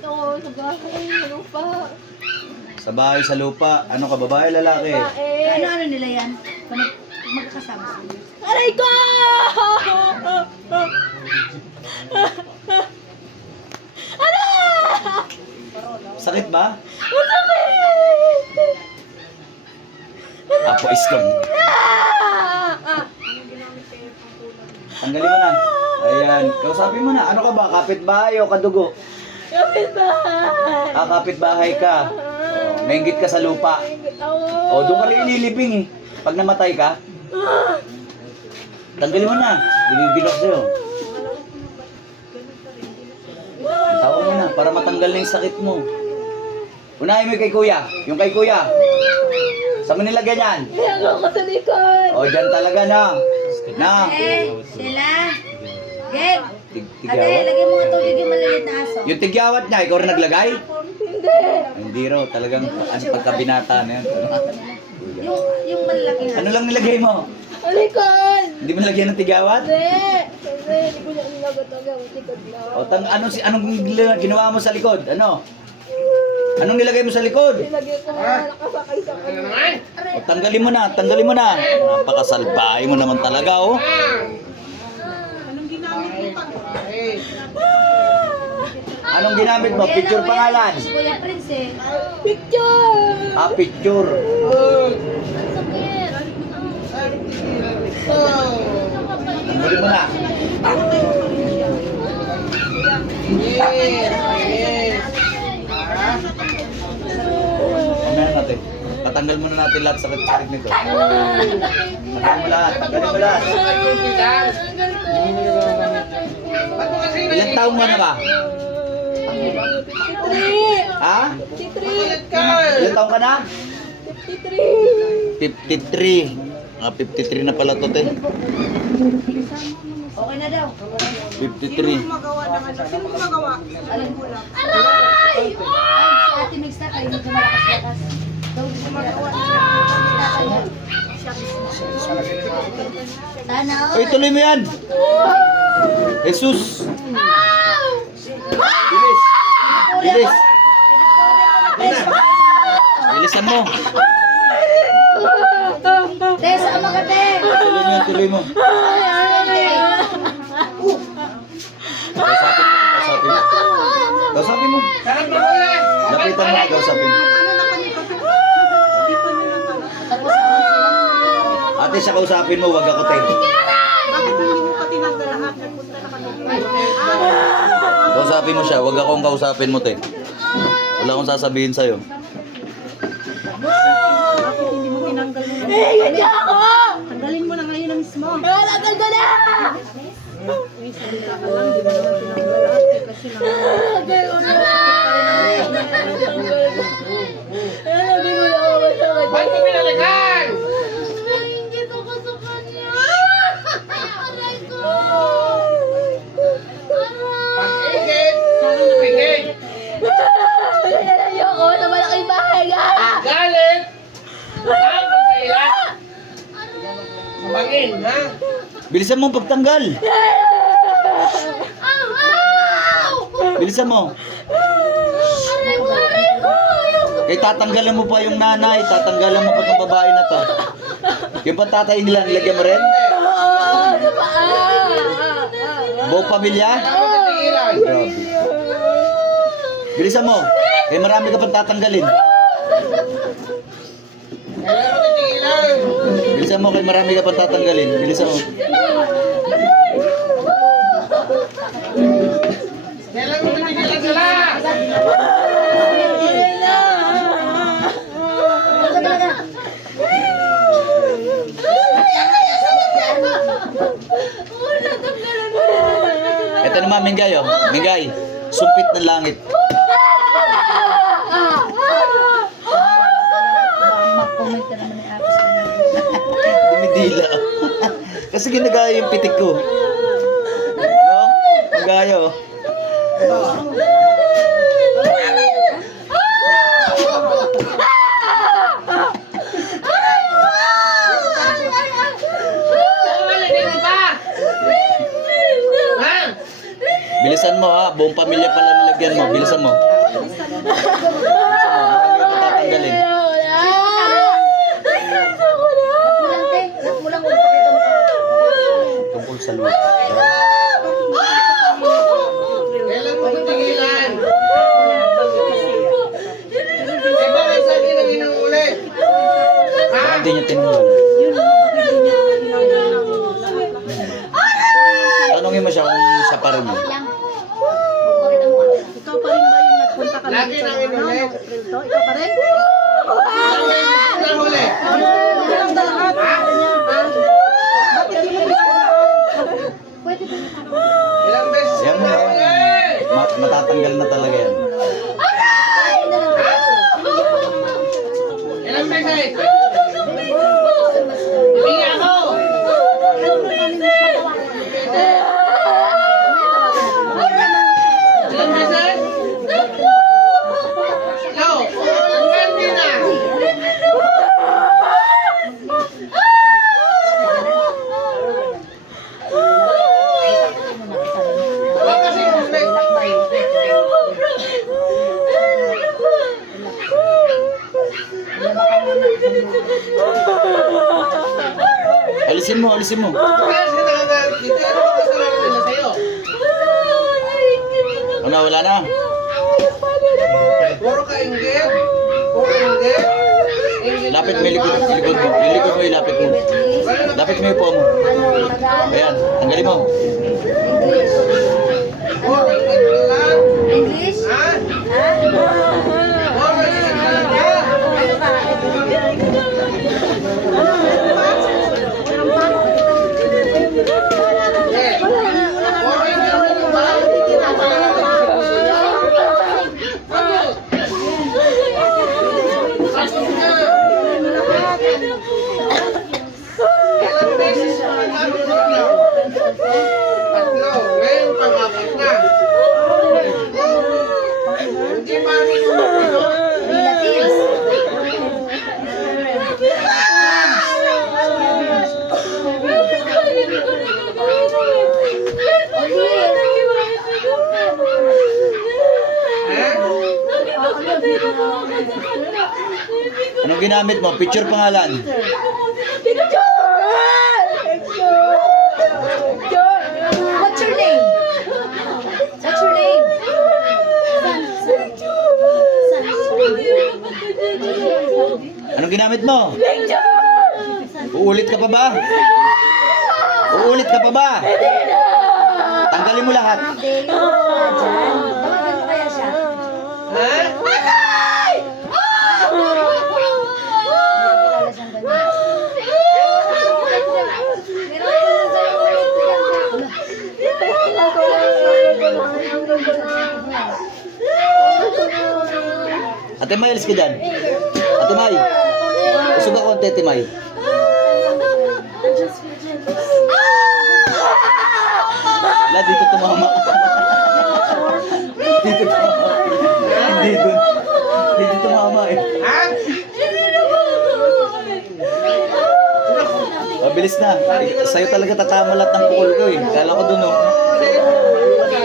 Dito sa bahay, ano pa? Sa bahay, sa lupa. Ano ka, babae, lalaki? Bae. Ano-ano nila yan? Mag- magkakasama sila. Aray ko! Ano? Sakit ba? Masakit! Apo iskon. Ah! Tanggalin mo na. Ayan. Kausapin mo na. Ano ka ba? Kapitbahay o kadugo? Kapit bahay! Ah, kapitbahay ka. Oh, nainggit ka sa lupa. O, doon ka rin ililibing eh. Pag namatay ka, tanggalin mo na. Gigilok sa'yo. Tawa mo na, para matanggal na yung sakit mo. Unahin mo yung kay kuya. Yung kay kuya. Saan mo nilagyan yan? Ginagawa ko sa likod! O, dyan talaga na. Na. Eh, sila. Tig Ate, lagyan mo tubig yung na tigyawat niya, ikaw rin naglagay? Hindi! Hindi raw, talagang ano, pagkabinata na yan. Yung, yung malalaking Ano aso. lang nilagay mo? Sa likod! Hindi mo nilagyan ng tigyawat? Hindi! Kasi hindi ko niya nilagot-lagot ang likod lang. O, tang, ano si anong ginawa mo sa likod? Ano? Anong nilagay mo sa likod? Nilagay ko na nakasakay sa kanya. O, tanggalin mo na, tanggalin mo na. Napakasalbahe mo naman talaga, oh. Anong ginamit mo? Picture pangalan? Si Kuya Prince eh. Picture! Ah, picture. Ang sakit! Tanggalin mo na. Yan natin? Patanggal muna natin lahat sakit-sakit nito. Tanggalin mo lahat, tanggalin mo lahat. Ilang taong mo na ba? 53! Ha? 53! Ilang taong ka na? 53! 53. Ah, 53 na pala to, te. Okay na daw. 53. Alam ko lang. Ay! Si Ate Mix na kayo medyo malakas-lakas. Daw gusto magawa. Sana Uy, tuloy mo yan! Jesus! Bilis! Bilis! Bilisan mo! Te, sama ka, te! Tuloy mo tuloy mo. Kausapin mo, kausapin mo. Kausapin mo. Lapitan mo, kausapin mo. Ate, siya kausapin mo, wag ako, te. Kausapin mo siya, wag akong kausapin mo, te. Wala akong sasabihin sa'yo. Eh, ganyan ako! Tanggalin mo na ngayon na mismo. Wala, tanggal na! Tanggal ko na. Eh, sabi ko na ako masakit. Ba't mo pinalikan? Nainggit Bangin, ha? Bilisan mo ang pagtanggal. Bilisan mo. Aray ko, aray ko. Kaya tatanggalan mo pa yung nanay, tatanggalan mo pa itong babae na to. Yung pantatay nila, nilagyan mo rin? Buong pamilya? Grabe. Bilisan mo. Kaya marami ka pang tatanggalin. Kailan mo titigilan? Bilisan mo, kaya marami ka pang tatanggalin. Bilisan mo. Kailan mo titigilan sila? Ito naman, Mingay, oh. Mingay, sumpit ng langit. Mag-comment ka naman ni Ate sa Dumidila. Kasi ginagaya yung pitik ko. No? Magaya, oh. Bilisan mo, ha. Buong pamilya pala nilagyan. mo, bilisan mo. Bilisan mo, marami yung tatanggalin. Mulang te, mulang ulo pakita mo. Tungkol sa lupa. Kailan mo titigilan? Eh, bakit sabi na inuulit? Ha? Baka hindi niya tinanggal. Tanungin mo siya kung siya pa rin. eh. Lang. Pakita mo. Ikaw pa rin ba yung nagpunta ka Lagi dito? nang Ano, inulit. nung April to? Ikaw pa rin? Ilang beses na huli? Walang lahat. Bakit di mo Pwede ba? Ilang beses Yan na yan. huli? Ma- matatanggal na talaga yan. Ilang beses? Hindi ako! Ilang beses? No! Pwede na! Wala kasi huli. Alisin mo, alisin mo. Kaya sila nakagalit dito. Ano ba kasalanan nila sa'yo? Ano, wala na. Puro ka inggit? Puro inggit? Lapit mo yung likod, ba? likod mo. Yung likod mo, yung lapit mo. Wala Lapit mo yung po mo. Ayan, tanggalin mo. English. English? Ha? Ha? Puro inggit na lang ha? Ano ka? Eh, puro inggit na lang ba? Tapos na. Ilang beses mo nagsabi tatlo? Tatlo. Ngayon pang-apat na. Hindi ba rin mo Relatives. Anong ginamit mo? Picture pangalan. What's your name? What's your name? Anong ginamit mo? Uulit ka pa ba? Uulit ka pa ba? Tanggalin mo lahat. Ha? Kilala siyang ganyan. Meron ko na sa'yo ulit yan. Ate May, alis ka dyan. Ate May. Usog ako ang Tete May. La, dito tumama. dito tumama. Hindi. Dito tumama eh. Ha? Mabilis na. Sa'yo talaga tatama lahat ng pukul ko eh. Kala ko dun oh.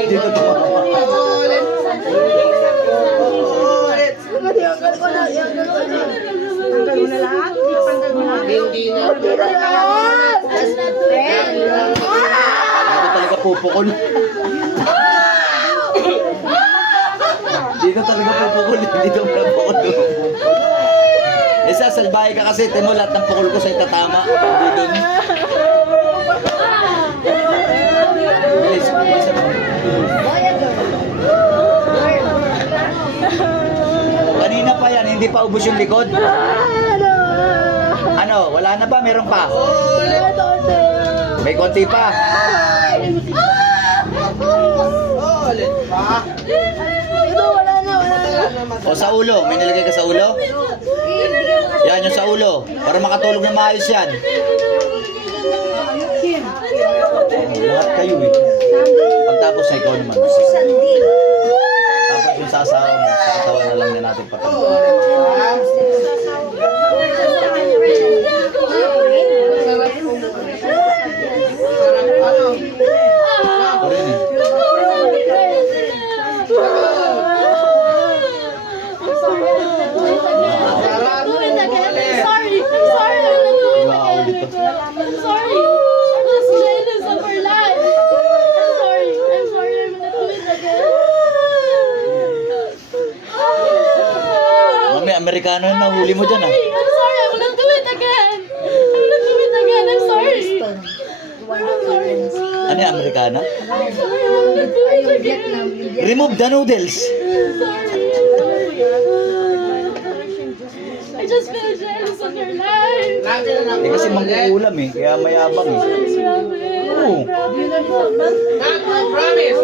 Dito tumama. Tanggal mo na lahat? Tanggal mo na? Hindi na. Dito talaga pupukol. Dito talaga pupukol. Dito mo na. Eh ka kasi, timo lahat ng pukol ko sa itatama. Hindi dun. Bilis, bilis. Hindi pa ubos yung likod. Ano, wala na ba? Meron pa? May konti pa. Ulit pa. O sa ulo, may nilagay ka sa ulo? Yan, yung sa ulo. Para makatulog na maayos yan. Lahat kayo eh. Pagtapos na ikaw naman. Tapos yung sasawa mo, sa katawan na lang na natin patapos. Ulit pa. Sarap ano? Ako rin eh. Sarap. Amerikano na nahuli mo dyan ah. I'm sorry, I will not do it again. I will not do it again. I'm sorry. Ano yung Amerikana? I'm sorry, I will not do it again. Remove the noodles. I just feel jealous of your life. Eh kasi mangkukulam eh, kaya mayabang eh. Oo.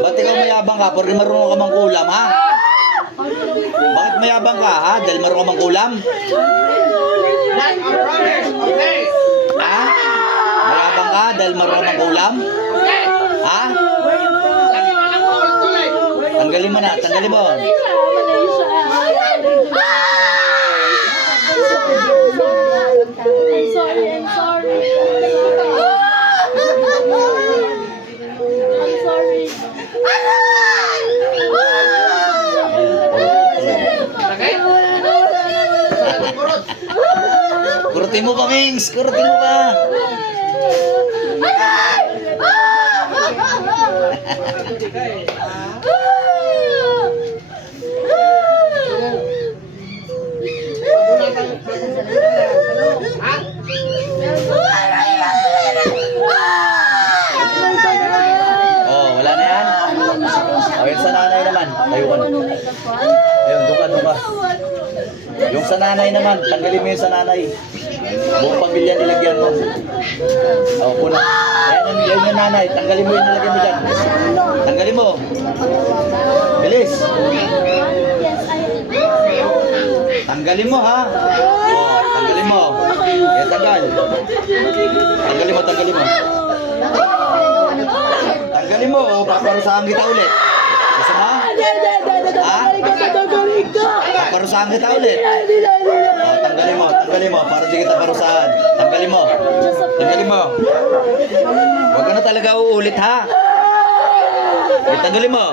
Ba't ikaw mayabang ka? Porque marunong ka mangkulam ha? Mayabang ka ha? Dahil marunong promise. Okay. Ha? Mayabang ka dahil marunong ka mangkulam? Okay. Ha? Tanggalin mo na, tanggalin mo. Malaysia, Malaysia. I'm sorry, I'm sorry. I'm sorry. Okay? Kurot. Mings! Kurutin mo! Ha? Oh, wala na yan? O, yung sa nanay naman. Tayo ka. Ayun, doon ka, doon. Yung sa nanay naman, tanggalin mo yung sa nanay. Buong pamilya nilagyan mo. O, kuna. Ayan, yung, yan yung nanay. Tanggalin mo yung nilagyan mo dyan. Tanggalin mo. Bilis. Tanggalin mo, ha? O, tanggalin mo. Yan, tanggal. Tanggalin mo, tanggalin mo. Tanggalin mo, o paparusahan kita ulit. Gusto mo? Ha? Paparusahan kita ulit. O, tanggalin mo, tanggalin mo, para di kita parusahan. Tanggalin mo. Tanggalin mo. Huwag ka na talaga uulit, ha? Eh, tanggalin mo.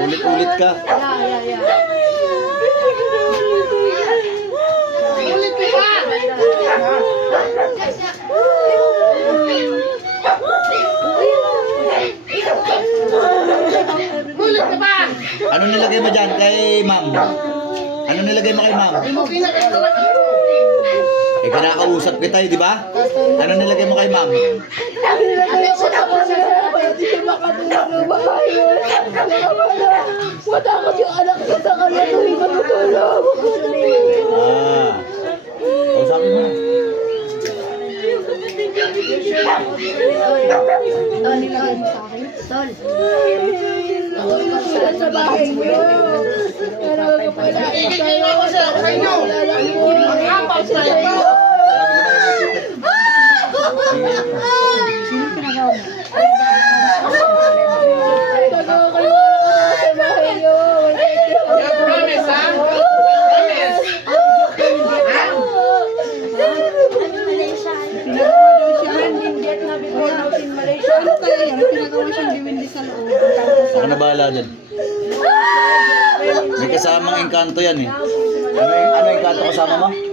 Ulit-ulit ka. Ulit mo pa. Ulit mo pa. Ano nilagay mo dyan kay ma'am? Ano nilagay mo kay ma'am? Na kayo talaga. Eh, kinakausap kita eh, di ba? Ano nilagay mo kay ma'am? Matakot yung anak ko sa kanya tuwing matutulog. Ah. Kausapin mo na. Tol, nilagay mo sa akin. Tol. Ako yung masulat sa bahay niyo. Pero kapalain kayo. Ako sa inyo. Ang apat na Ano yan? Pinagawa Ako na bahala dyan. May kasamang engkanto yan eh. Ano ano engkanto kasama mo?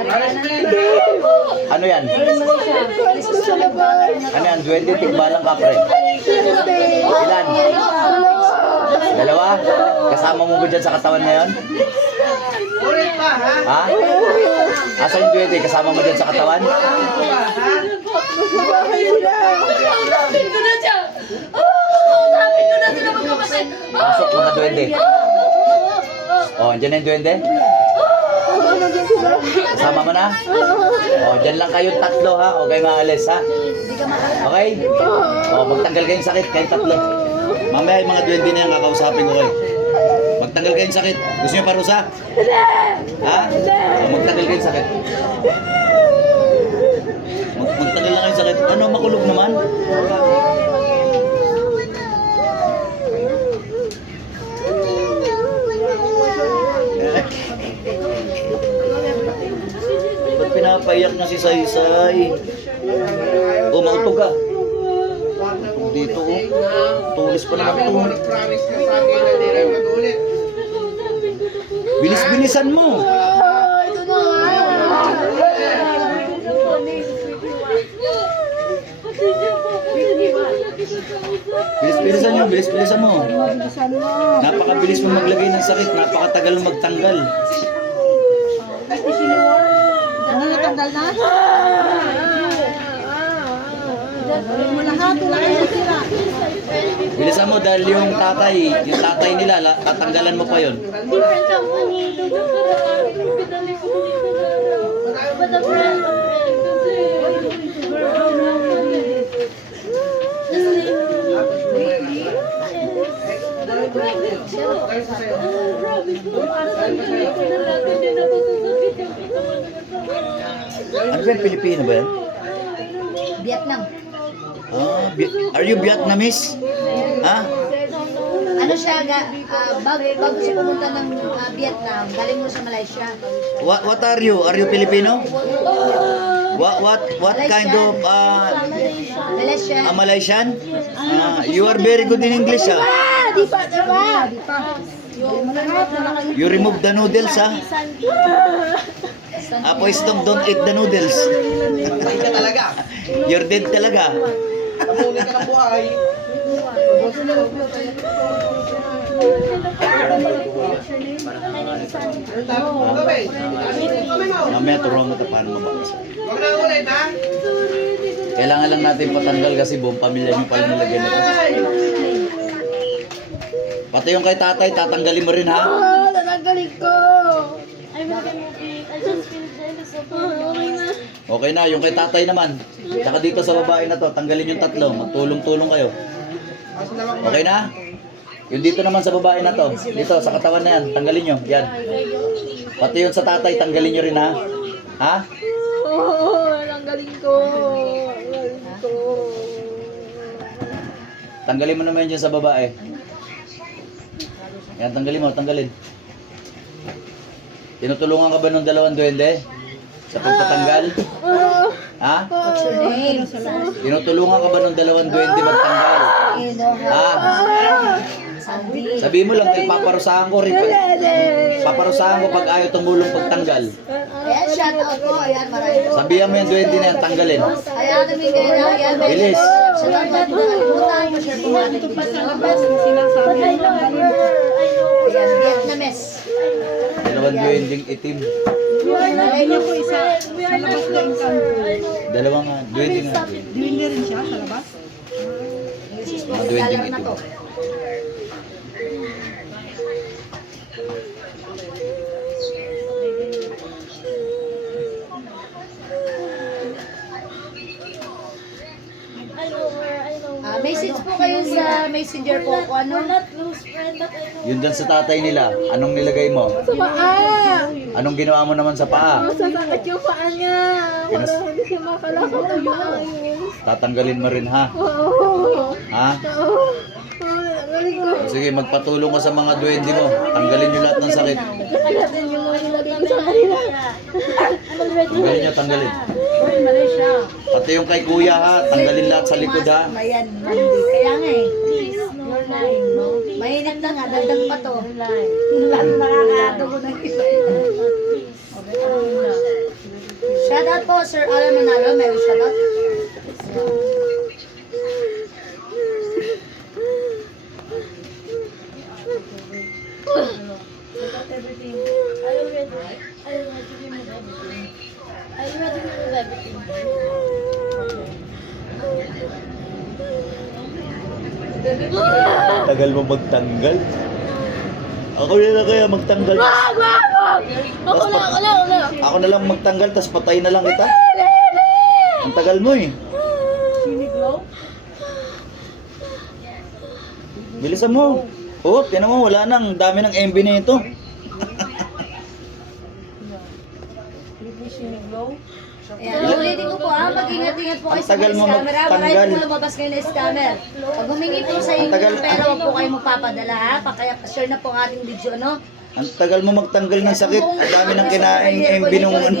Ano yan? Ano yan? Duwende, tikbalang kapre. Ilan? Dalawa? Kasama mo ba dyan sa katawan na yan? Ha? Ha? Asa yung duwende? Kasama mo dyan sa katawan? Sa bahay nila. Kausapin ko na siya. Oh, ko na sila. Oh, dyan na yung duwende? Kasama mo na? Oh, dyan lang kayong tatlo ha. O kayo maalis ha. Okay? Oh, magtanggal kayong sakit kayong tatlo. Mamaya yung mga duwende na yan kakausapin ko kayo. Magtanggal kayong sakit. Gusto niyo parusa? Ha? Oh, magtanggal kayong sakit. Mag magtanggal lang kayong sakit. Ano, makulog naman? Pinapaiyak na si Saysay? O, mautog ka. Utog dito, oh. Tulis pa naman Sabi mo, to. nag-promise ka sa akin na di rin mag-ulit. Bilis-bilisan mo. Ito na. Bilis-bilisan mo, bilis-bilisan mo. Napakabilis mo maglagay ng sakit, napakatagal magtanggal. Gawin mo lahat, wala kayong sira. Bilisan mo dahil yung tatay, yung tatay nila, la- tatanggalan mo pa yon. Different company. Pinalik ko dito na. Friend. Ano ba? Pilipino ba yan? Vietnam. Bi- are you Vietnamese? Ha? Ano siya, ga, ah, bago, bago siya pumunta ng ah, Vietnam, galing mo sa Malaysia. What what are you? Are you Filipino? What what what kind of uh, Malaysia. a Malaysian? Ah, you are very good in English ah. Di pa, di pa. Di pa. You remove the noodles ah. Apo stop don't eat the noodles. Patay ka talaga. You're dead talaga. Nabuhay ka ng buhay. Mo mo. Mamaya turuan mo ito paano mabaksa. Huwag na ulit ha. Kailangan lang natin patanggal kasi buong pamilya niyo pala nilagyan nito. Pati yung kay tatay, tatanggalin mo rin ha. Tatanggalin ko. I'm not gonna be. I just feel jealous of Okay na. Okay na, yung kay tatay naman. Tsaka dito sa babae na to, tanggalin yung tatlo. Magtulong-tulong kayo. Okay na? Yung dito naman sa babae na to, dito sa katawan na yan, tanggalin nyo. Yan. Pati yung sa tatay, tanggalin nyo rin ha. Ha? Oo, ang galing ko. Ang galing ko. Tanggalin mo naman yun sa babae. Yan, tanggalin mo, tanggalin. Tinutulungan ka ba ng dalawang duwende? Sa pagtatanggal? Ha? Tinutulungan ka ba ng dalawang duwende magtanggal? Ha? Sabihin mo lang, paparusahan ko rin. Paparusahan ko pag ayaw tumulong pagtanggal. Ayan, shout out ko. Ayan, marami po. Sabihan mo yung duwende na yan, tanggalin. Ayan, namigay na. Ayan, Bilis. Shout out po. Ayan. Vietnamese. Dalawang duwending itim. We are not close friends. We are not close her. I know. Dalawang nga, duwending nga. Mga duwending Color na itim. to. I know her. I know her. Ah, message po kayo sa messenger po We're kung not, ano. Yun dyan sa tatay nila, anong nilagay mo? Sa paa! Anong ginawa mo naman sa paa? Masasakit yung paa niya. Para hindi siya makalakad ng maayos. Tatanggalin mo rin ha? Oo. Ha? Oo. Sige, magpatulong ka sa mga duwende mo. Tanggalin nyo lahat ng sakit. Saka natin yung mga nilagay ko sa kanila. Tanggalin nyo, tanggalin. Pati yung kay kuya ha, tanggalin lahat sa likod ha. Kaya nga eh. Please, no. no? Mainit na nga, dagdag pa to. Lalo nakakatugo ng iba. Shout out po, Sir Alan Manalo. May shout out. everything. I already, I already remove everything. I already remove everything. Tagal mo magtanggal. Ako na lang kaya magtanggal. Wag! Wag! Wag! Ako na! Ako na! Ako na! Ako na lang magtanggal, tas patay na lang kita. Ang tagal mo eh. Bilisan mo. Oh, tinan mo, wala nang dami ng MB na ito. Ayan, ulitin ko po ah, mag-ingat-ingat po kayo sa tagal mga mo scammer ah. Marami magtanggal. po lumabas ngayon na scammer. Pag humingi po sa inyo tagal- ng pera, huwag po kayo magpapadala ha. Pa- Kaya share na po ang ating video, ano? Ang tagal mo magtanggal ng sakit. Ang dami ng kinaing MB nung ano,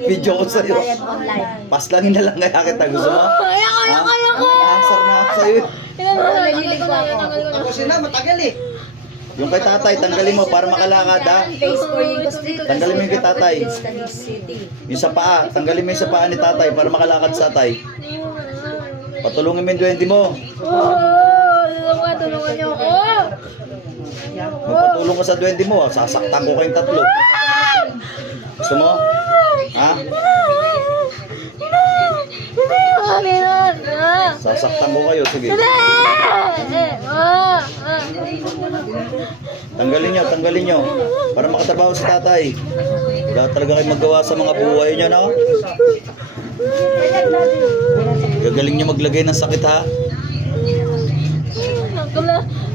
video ko sa'yo. Bayad online. Paslangin na lang kaya kita. Gusto mo? Kaya ko! Ha? Nakasar na ako sa'yo. Nalilig po ako. Tapusin na, matagal eh. Yung kay tatay, tanggalin mo para makalakad ha. Tanggalin mo yung kay tatay. Yung sa paa, tanggalin mo yung sa paa ni tatay para makalakad sa tatay. Patulungin mo yung duwende mo. Oo! Tulungan! Tulungan niyo ako! Magpatulong ka sa duwende mo, sasaktan ko kayong tatlo. Gusto mo? Ha? Ah. Sasaktan ko kayo, sige. Tanggalin nyo, tanggalin nyo. Para makatrabaho si tatay. Wala talaga kayo magawa sa mga buhay nyo, no? Gagaling nyo maglagay ng sakit, ha?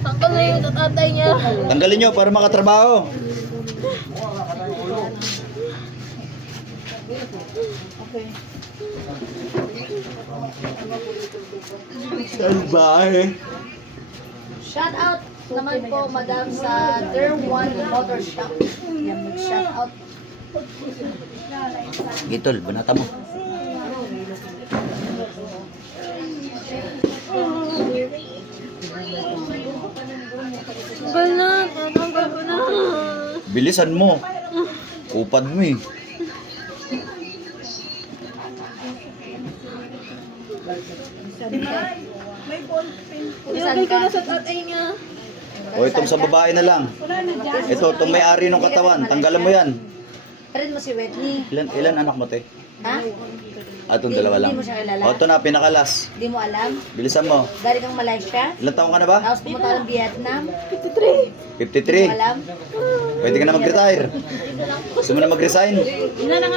Nakala yung tatay niya. Tanggalin nyo para makatrabaho. Salbahe. Shout out naman po, madam, sa One Motor Shop. Yan, mag-shout out. Gitol, banata mo. Tanggal ko na. Bilisan mo. Upad mo eh. Ilagay ko na sa tatay niya. O itong sa babae na lang. Ito, itong may-ari ng katawan. Tanggalan mo yan. Friend mo si Whitney. Ilan, ilan anak mo, te? Ha? Ah, itong dalawa lang. Hindi mo siya kilala? O, ito na, pinakalas. Hindi mo alam? Bilisan mo. Galing kang Malaysia? Ilan taong ka na ba? Tapos pumunta ng Vietnam? 53. Hindi mo alam? Pwede ka na mag-retire. Gusto mo na mag-resign?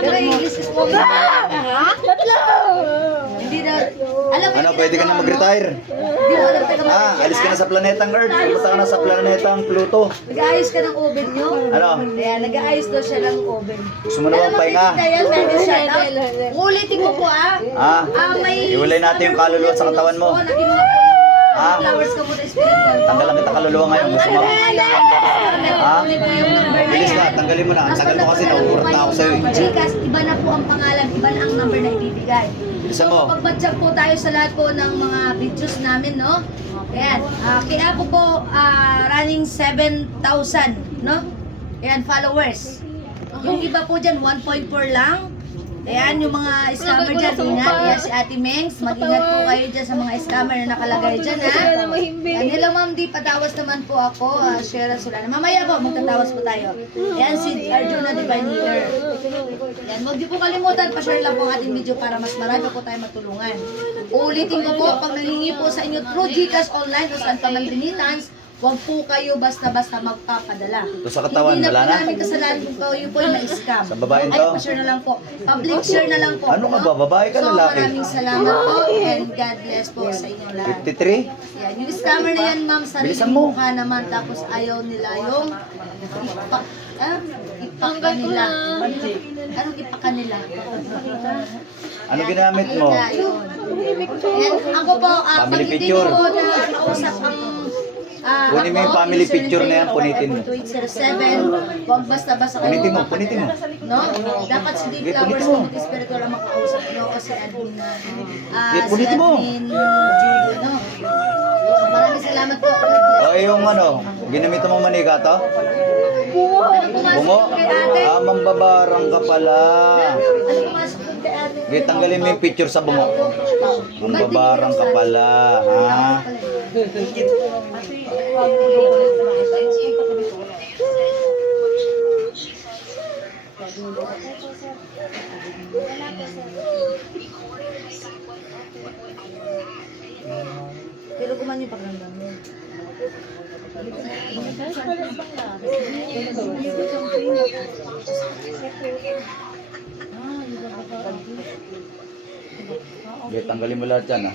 Pero English is spoken. Ha? Tatlo! Hindi na. Alam mo, Ano, pwede ka na mag-retire? Ah, alis ka na sa planetang Earth. Pumunta ka na sa planetang Pluto. Nag-aayos ka ng oven nyo? Ano? Kaya nag-aayos daw siya ng oven. Gusto mo na bang pahinga? Alam mo, dahil shout out. Ulitin ko po ah. Ah, Ah, may... iwalay natin yung kaluluwa sa katawan mo. Oo, nakinuha ko. Ah. Flowers ka muna, spiritual. Tanggalan kita kaluluwa ngayon. Gusto mo? Na Bilis na, tanggalin mo na. Ang tagal mo kasi nauurat na ako sa'yo eh. Gcash, iba na po ang pangalan, iba na ang number na ibibigay. Bilisan So, mo. pagbadyag po tayo sa lahat po ng mga videos namin, no? Ayan, ah, kaya po po ah, running 7,000, no? Ayan, followers. Yung iba po dyan, 1.4 lang. Ayan, yung mga scammer dyan, ingat. Ayan, si Ate Mengs, mag-ingat po kayo dyan sa mga scammer na nakalagay dyan, ha? Ayan, hello ma'am, di patawas naman po ako. Uh, share sila. Mamaya po, magtatawas po tayo. Ayan, si Arjuna Divine Healer. Yan, huwag niyo po kalimutan, pa-share lang po ang ating video para mas marami po tayo matulungan. Uulitin ko po, pag nalingi po sa inyo through Gcash online o saan pa man remittance, huwag po kayo basta-basta magpapadala. Ito sa katawan, Hindi na wala po na? namin kasalanan kung kayo po yung na-scam. Sa babae Ay, to? pa-share na lang po. Public share na lang po. Ano ka ba? Babae ka, so, lalaki? maraming salamat po and God bless po sa inyo lahat. 53? Yan, yung scammer na yan, ma'am, Bilisan sariling mo. mukha naman, tapos ayaw nila yung ipak, ah, ipaka nila. Anong ipaka nila? Ano ginamit mo? Ayun na, yun. Yan, ako po, ah, Family pag hindi picture. ko na nakausap ang Ah, Kunin mo yung ako, family picture na yan, punitin mo. 2807, huwag basta-basta kayo Punitin mo, punitin mo. No? Dapat si Deep Okay, Flowers punitin mo. Community Spiritual ang makausap nyo o si admin na ah, Okay, si punitin mo. admin Julie, no? Maraming salamat po. O yung ano, ginamit mo manika to? Ano pumasok Bungo? kay ate? Ah, mambabarang ka pala. Ano pumasok kay ate? Okay, tanggalin mo yung picture sa bungo. Mambabarang ka pala, ha? Pero kuman yung pakiramdam mo. Okay, tanggalin mo lahat yan,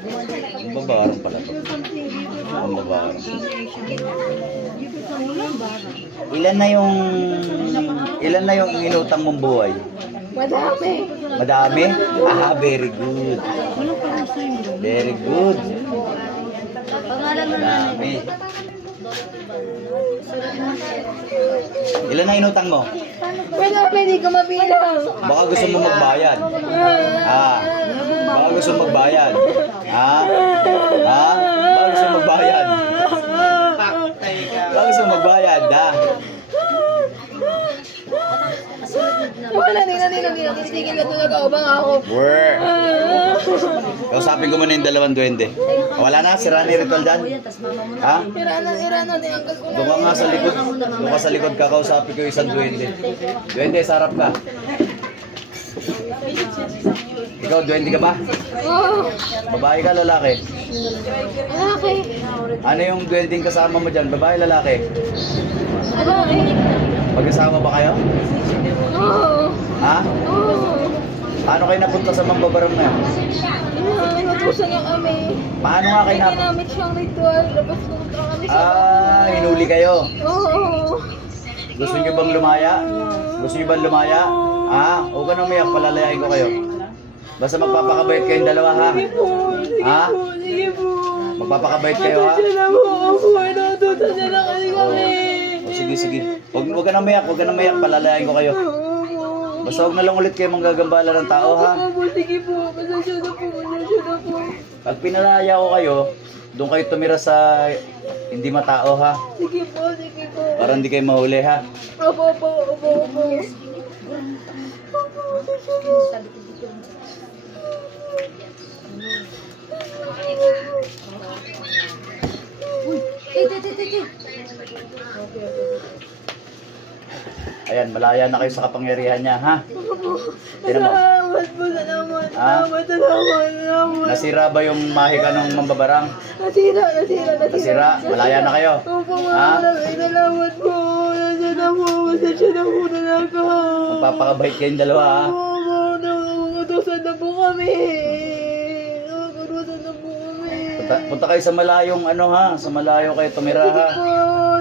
ha? Mambabarang pala to. Mambabarang. Ilan na yung ilan na yung inutang mong buhay? Madami. Madami? Ah, very good. Very good. Madami. Ilan na inutang mo? Pwede, pwede ko mabilang. Baka gusto mo magbayad. Ah. Baka gusto magbayad. Ha? Ha? Baka gusto magbayad. Baka gusto magbayad, ha? Wala, nina, nina, nina. Titigil na talaga ako. Bang ako. Where? Kausapin ko muna yung dalawang duwende. Wala na, sira ni ritual dyan. mama mo na. Ha? Irana, irana. Tinanggal ko na. Doon ka nga sa likod. Doon ka sa likod, kakausapin ko yung isang duwende. Duwende, sarap ka. Ikaw, duwende ka ba? Oo. Babae ka, lalaki? Lalaki. Ano yung duwending kasama mo dyan? Babae, lalaki? Lalaki. Mag-asawa ba kayo? Oo. Ha? Oo. Paano kayo napunta sa mambabarang na yan? Natusan niya kami. Paano nga kayo napunta? namin siyang ritual. Labas pumunta kami sa Ah, hinuli kayo. Oo. Gusto niyo bang lumaya? Gusto niyo bang lumaya? Ha? Huwag ka nang umiyak, palalayain ko kayo. Basta magpapakabait kayong dalawa ha? Ha? Sige po. Magpapakabait kayo ha? Sila mo ako. Niya na kasi kami. O, sige, sige. Huwag, huwag ka nang umiyak, huwag ka nang umiyak, palalayain ko kayo. Basta huwag na lang ulit kayo manggagambala ng tao ha? Opo, sige po. Pasensya na po. Pasensya na po. Pag pinalaya ko kayo, doon kayo tumira sa hindi matao ha? Sige po, sige po. Para hindi kayo mahuli ha? Opo, opo, opo, opo. Opo, pasensya na. Ayan, malaya na kayo sa kapangyarihan niya ha? Tinan mo. Salamat po, salamat. Ah? Salamat, salamat, salamat. Nasira ba yung mahika ng mambabarang? Nasira, nasira, nasira. Nasira? Malaya na kayo? Opo, Ha? maraming salamat po. Nasira na po. Pasensya na po talaga. Magpapakabait kayong dalawa ha? Opo, nakakatusan na po kami. Nakakatusan na po kami. Punta, punta kayo sa malayong ano ha? Sa malayo kayo tumira ha? Po,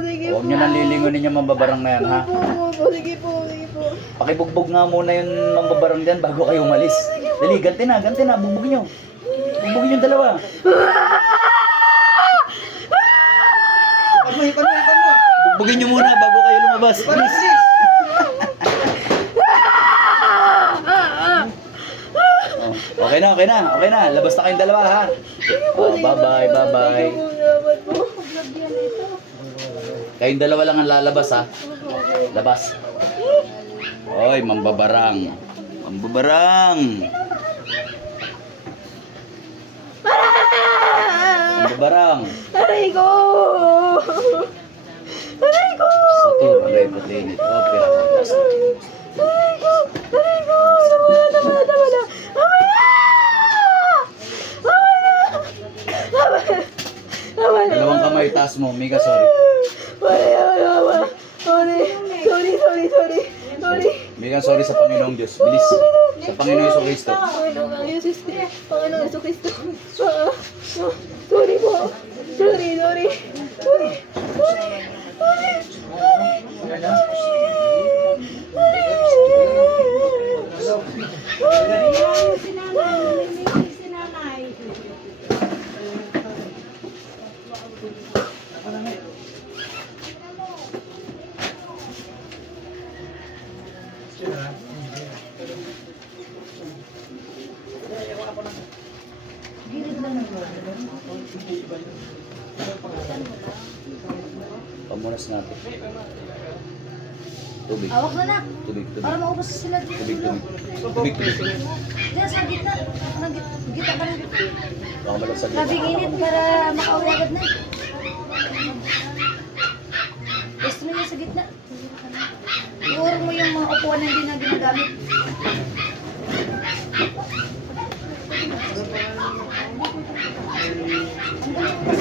sige Huwag po. nyo nang lilingunin yung mambabarang na yan ha? Opo, sige po, sige po. Pakibugbog nga muna yung mambabarang dyan bago kayo umalis. Dali, ganti na, ganti na, bugbugin nyo. Bugbugin yung dalawa. Ipan mo, ipan mo, ipan mo. Bugbugin nyo muna bago kayo lumabas. Please. bilis. Oh, okay na, okay na, okay na. Labas na kayong dalawa ha. Oh, bye-bye, bye-bye. Kayong dalawa lang ang lalabas ha. Labas. Oy, mambabarang. Mambabarang. Mambabarang. Aray ko! Aray ko! Satu, aray ko mo. Mika, sorry. Wala. Sorry, sorry, sorry, sorry. Sorry. Mika, sorry sa Panginoong Diyos. Bilis. Sa Panginoong Yeso Cristo. Panginoong Yesus Cristo. Panginoong Yesus Cristo. Ah, ah, sorry po. Sorry, sorry. Sorry. Sorry. Pamunas natin. Tubig. Awak na nak. Tubig, tubig. Para maubos sila dito. Tubig, tubig. Tubig, tubig. Diyan sa gitna. Nang git- gitna ka lang. Baka malasag yun. Labing init para makauwi agad na. Gusto mo yun sa gitna. Iuro mo yung mga upuan na hindi na ginagamit. Nga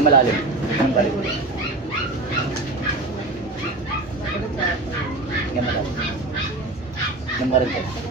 malalim. Nga balik. Nga malalim. Nga marin